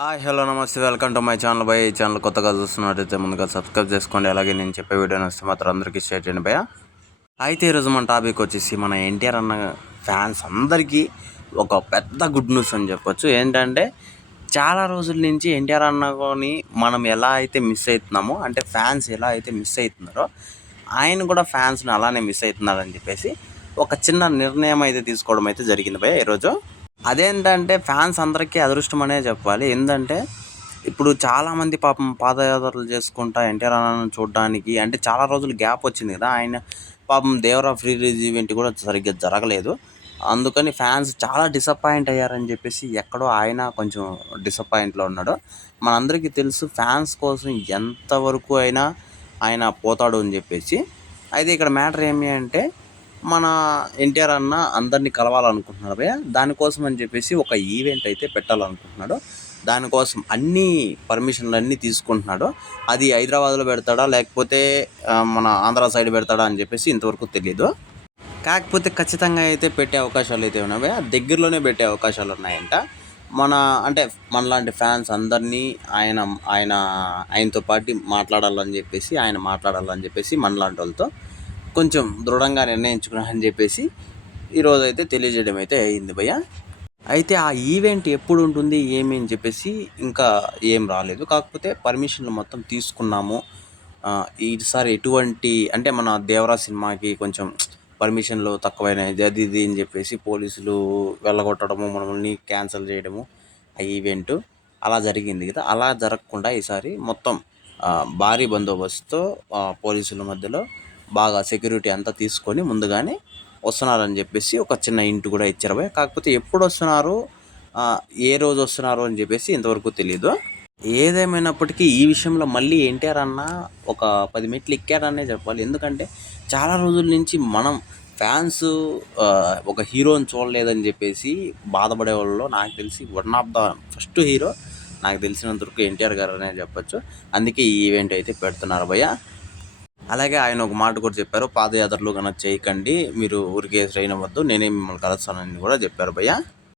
Hello నమస్తే, welcome to my channel భయ. ఈ ఛానల్ కొత్తగా చూస్తున్నట్టయితే ముందుగా సబ్స్క్రైబ్ చేసుకోండి. అలాగే నేను చెప్పే వీడియోని వస్తే మాత్రం అందరికీ షేర్ చేయండి భయ. అయితే ఈరోజు మన టాపిక్ వచ్చేసి మన ఎన్టీఆర్ అన్న ఫ్యాన్స్ అందరికీ ఒక పెద్ద గుడ్ న్యూస్ అని చెప్పొచ్చు. ఏంటంటే చాలా రోజుల నుంచి ఎన్టీఆర్ అన్నని మనం ఎలా అయితే మిస్ అవుతున్నామో, అంటే ఫ్యాన్స్ ఎలా అయితే మిస్ అవుతున్నారో ఆయన కూడా ఫ్యాన్స్ని అలానే మిస్ అవుతున్నారని చెప్పేసి ఒక చిన్న నిర్ణయం అయితే తీసుకోవడం అయితే జరిగింది భయ ఈరోజు. అదేంటంటే ఫ్యాన్స్ అందరికీ అదృష్టం అనే చెప్పాలి. ఏంటంటే ఇప్పుడు చాలామంది పాపం పాదయాత్రలు చేసుకుంటా ఎన్టీఆర్ అన్నను చూడడానికి, అంటే చాలా రోజులు గ్యాప్ వచ్చింది కదా. ఆయన పాపం దేవరా ఫ్రీ రిలీజ్ ఈవెంట్ కూడా సరిగ్గా జరగలేదు. అందుకని ఫ్యాన్స్ చాలా డిసప్పాయింట్ అయ్యారని చెప్పేసి ఎక్కడో ఆయన కొంచెం డిసప్పాయింట్లో ఉన్నాడు. మనందరికీ తెలుసు ఫ్యాన్స్ కోసం ఎంతవరకు అయినా ఆయన పోతాడు అని చెప్పేసి. అయితే ఇక్కడ మ్యాటర్ ఏమి అంటే మన ఎన్టీఆర్ అన్న అందరినీ కలవాలనుకుంటున్నాడు భయ్య. దానికోసం అని చెప్పేసి ఒక ఈవెంట్ అయితే పెట్టాలనుకుంటున్నాడు. దానికోసం అన్ని పర్మిషన్లు అన్నీ తీసుకుంటున్నాడు. అది హైదరాబాద్లో పెడతాడా లేకపోతే మన ఆంధ్ర సైడ్ పెడతాడా అని చెప్పేసి ఇంతవరకు తెలియదు. కాకపోతే ఖచ్చితంగా అయితే పెట్టే అవకాశాలు అయితే ఉన్నాయి భయ్య. దగ్గరలోనే పెట్టే అవకాశాలు ఉన్నాయంట. అంటే మనలాంటి ఫ్యాన్స్ అందరినీ ఆయనతో పాటు మాట్లాడాలని చెప్పేసి మనలాంటి వాళ్ళతో కొంచెం దృఢంగా నిర్ణయించుకున్నానని చెప్పేసి ఈరోజు అయితే తెలియజేయడం అయితే అయింది భయ్య. అయితే ఆ ఈవెంట్ ఎప్పుడు ఉంటుంది ఏమి అని చెప్పేసి ఇంకా ఏం రాలేదు. కాకపోతే పర్మిషన్లు మొత్తం తీసుకున్నాము. ఈసారి ఎటువంటి అంటే మన దేవరా సినిమాకి కొంచెం పర్మిషన్లు తక్కువైనది అది ఇది అని చెప్పేసి పోలీసులు వెళ్ళగొట్టడము, మనల్ని క్యాన్సిల్ చేయడము ఆ ఈవెంట్ అలా జరిగింది కదా. అలా జరగకుండా ఈసారి మొత్తం భారీ బందోబస్తుతో పోలీసుల మధ్యలో బాగా సెక్యూరిటీ అంతా తీసుకొని ముందుగానే వస్తున్నారని చెప్పేసి ఒక చిన్న ఇంటి కూడా ఇచ్చారు భయ్. కాకపోతే ఎప్పుడు వస్తున్నారు, ఏ రోజు వస్తున్నారు అని చెప్పేసి ఇంతవరకు తెలియదు. ఏదేమైనప్పటికీ ఈ విషయంలో మళ్ళీ ఎన్టీఆర్ అన్న ఒక 10 మెట్లు ఎక్కారనే చెప్పాలి. ఎందుకంటే చాలా రోజుల నుంచి మనం ఫ్యాన్స్ ఒక హీరోని చూడలేదని చెప్పేసి బాధపడే వాళ్ళలో నాకు తెలిసి one of the first hero నాకు తెలిసినంతవరకు ఎన్టీఆర్ గారు అనే చెప్పచ్చు. అందుకే ఈ ఈవెంట్ అయితే పెడుతున్నారు భయ్య. అలాగే ఆయన ఒక మాట కూడా చెప్పారు, పాదయాత్రలు కనుక చేయకండి, మీరు ఊరికే శ్రైన వద్దు, నేనే మిమ్మల్ని కలుస్తానని కూడా చెప్పారు భయ్య.